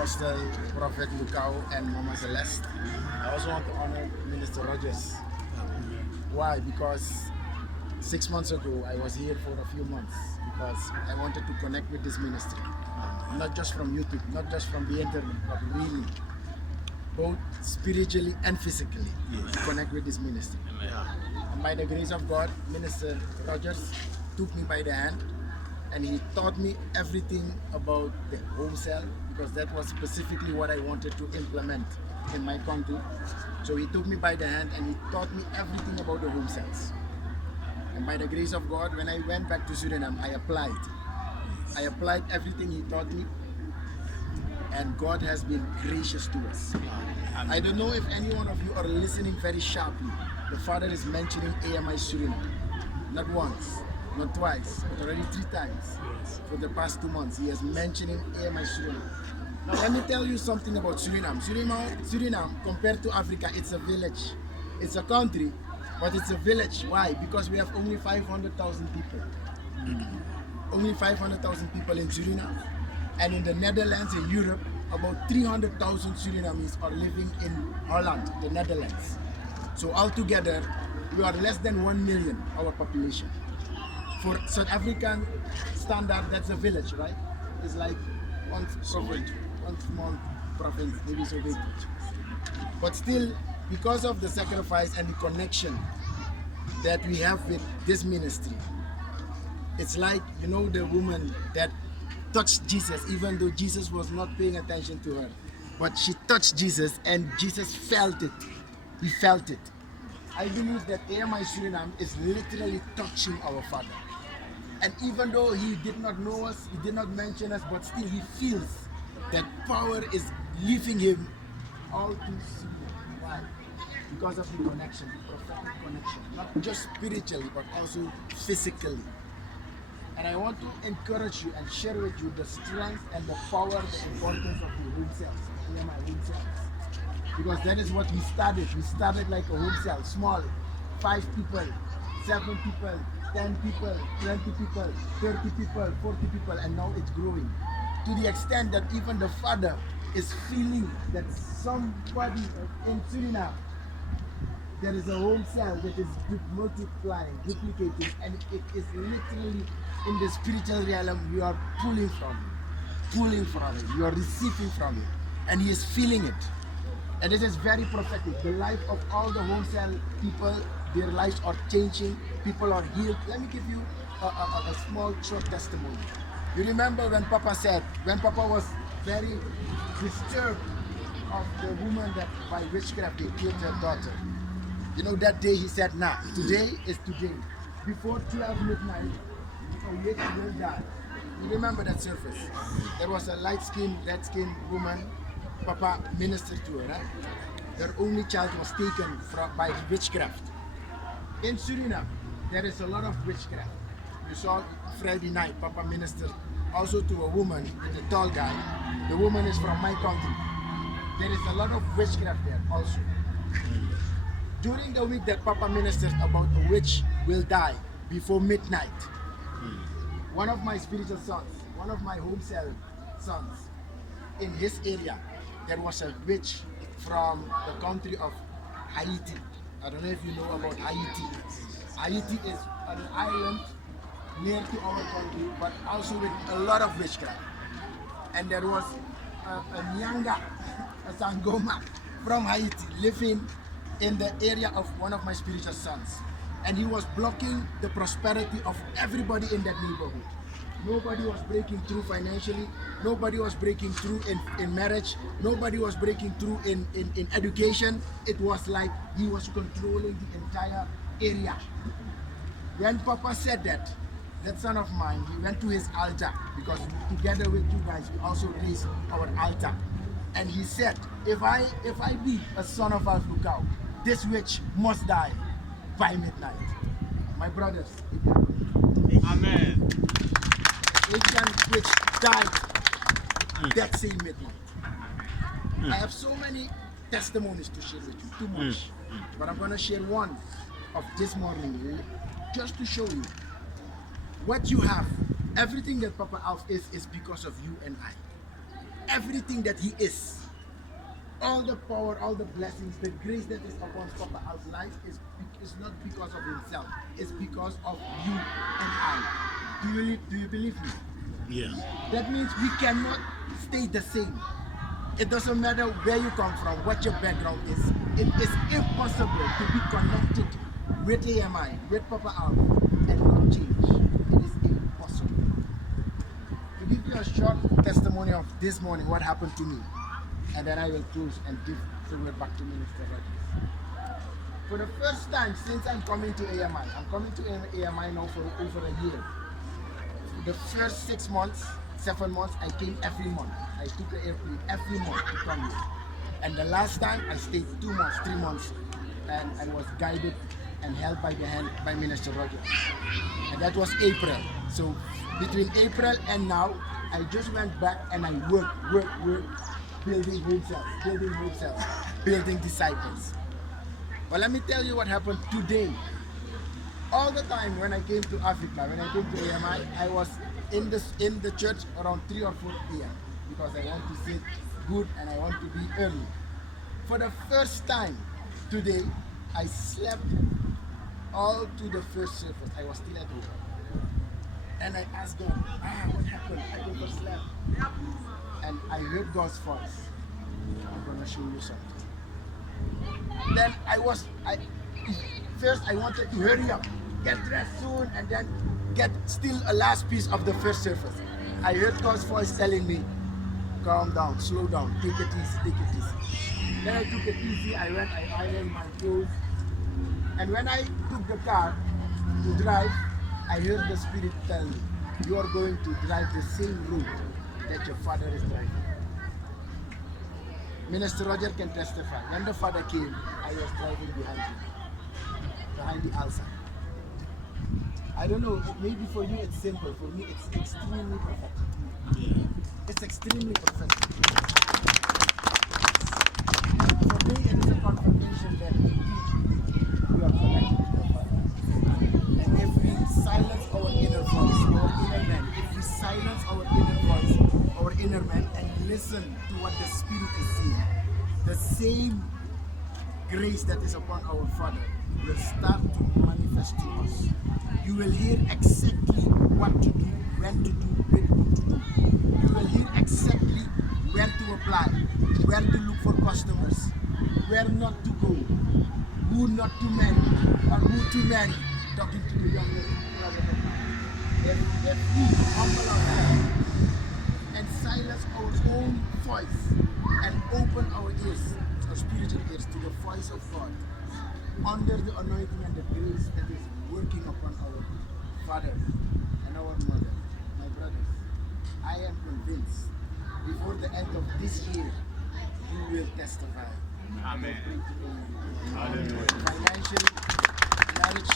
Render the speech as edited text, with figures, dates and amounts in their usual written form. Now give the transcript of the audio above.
Apostle Prophet Lukau and Mama Celeste. I also want to honor Minister Rogers. Why? Because 6 months ago I was here for a few months because I wanted to connect with this ministry. Not just from YouTube, not just from the internet, but really both spiritually and physically to connect with this ministry. And by the grace of God, Minister Rogers took me by the hand and he taught me everything about the home cell, because that was specifically what I wanted to implement in my country. So he took me by the hand and he taught me everything about the home cells. And by the grace of God, when I went back to Suriname, I applied. I applied everything he taught me, and God has been gracious to us. I don't know if any one of you are listening very sharply. The Father is mentioning AMI Suriname. Not once, not twice, but already 3 times. For the past 2 months, he is mentioning AMI Suriname. Now let me tell you something about Suriname. Suriname, compared to Africa, it's a village. It's a country, but it's a village. Why? Because we have only 500,000 people. Only 500,000 people in Suriname. And in the Netherlands, in Europe, about 300,000 Surinamese are living in Holland, the Netherlands. So altogether, we are less than 1 million, our population. For South African standard, that's a village, right? It's like one province, one small province, maybe so big. But still, because of the sacrifice and the connection that we have with this ministry, it's like, you know, the woman that touched Jesus, even though Jesus was not paying attention to her. But she touched Jesus and Jesus felt it. He felt it. I believe that AMI Suriname is literally touching our Father. And even though he did not know us, he did not mention us, but still he feels that power is leaving him all too soon. Why? Because of the connection, the prophetic connection. Not just spiritually, but also physically. And I want to encourage you and share with you the strength and the power, the importance of the home cells, AMI home cells. Because that is what we started. We started like a home cell, small, 5 people, 7 people, 10 people, 20 people, 30 people, 40 people, and now it's growing. To the extent that even the Father is feeling that somebody in Suriname, there is a home cell that is multiplying, duplicating, and it is literally in the spiritual realm. You are pulling from it, you are receiving from it, and he is feeling it. And this is very prophetic. The life of all the home cell people, their lives are changing, people are healed. Let me give you a small short testimony. You remember when Papa said, when Papa was very disturbed of the woman that by witchcraft they killed her daughter. You know, that day he said, nah, today is today. Before 12 midnight, a witch will die. You remember that service? There was a light-skinned, red-skinned woman. Papa ministered to her, right? Their only child was taken by witchcraft. In Suriname, there is a lot of witchcraft. You saw Friday night, Papa ministered also to a woman with a tall guy. The woman is from my country. There is a lot of witchcraft there also. During the week that Papa ministered about a witch will die before midnight, one of my spiritual sons, one of my home cell sons, in his area, there was a witch from the country of Haiti. I don't know if you know about Haiti. Haiti is an island near to our country, but also with a lot of witchcraft. And there was a Nyanga, a Sangoma from Haiti living in the area of one of my spiritual sons. And he was blocking the prosperity of everybody in that neighborhood. Nobody was breaking through financially. Nobody was breaking through in marriage. Nobody was breaking through in education. It was like he was controlling the entire area. When Papa said that, that son of mine, he went to his altar, because together with you guys, we also raised our altar. And he said, if I be a son of Al-Fukau, this witch must die by midnight. My brothers, it happened. Amen. Asian witch died that same midnight. I have so many testimonies to share with you, too much. But I'm going to share one of this morning, just to show you what you have. Everything that Papa Alf is because of you and I. everything that he is. All the power, all the blessings, the grace that is upon Papa Al's life is not because of himself. It's because of you and I. Do you believe me? Yeah. That means we cannot stay the same. It doesn't matter where you come from, what your background is. It is impossible to be connected with AMI, with Papa Al, and not change. It is impossible. To give you a short testimony of this morning, what happened to me, and then I will close and give the word back to Minister Rogers. For the first time since I'm coming to AMI, I'm coming to AMI now for over a year. The first 6 months, 7 months, I came every month. I took the airplane every month to come here. And the last time I stayed 2 months, 3 months, and I was guided and held by the hand by Minister Rogers. And that was April. So between April and now, I just went back and I worked, building home cells, building disciples. But let me tell you what happened today. All the time when I came to Africa, when I came to AMI, I was in the church around 3 or 4 p.m. because I want to sit good and I want to be early. For the first time today, I slept all to the first service. I was still at home. And I asked God, what happened? I overslept. And I heard God's voice. I'm going to show you something. Then first I wanted to hurry up, get dressed soon, and then get still a last piece of the first service. I heard God's voice telling me, calm down, slow down, take it easy, take it easy. Then I took it easy, I went, I ironed my clothes. And when I took the car to drive, I heard the Spirit tell me, you are going to drive the same route that your father is driving. Minister Roger can testify. When the father came, I was driving behind the Alsa. I don't know, maybe for you it's simple. For me, it's extremely perfect. Yeah. It's extremely perfect. For me, it is a confirmation that indeed you are connected to your Father. And if we silence our inner voice, our inner man, if we silence our inner voice, our inner man, and listen to what the Spirit is saying, the same grace that is upon our Father will start to manifest to us. You will hear exactly what to do, when to do, with whom to do. You will hear exactly where to apply, where to look for customers, where not to go, who not to marry, or who to marry. Talking to the younger brother of mine. If we humble ourselves and silence our own voice and open our ears, our spiritual ears, to the voice of God, under the anointing and the grace that is working upon our father and our mother, my brothers, I am convinced before the end of this year, you will testify. Amen. Financially, marriage,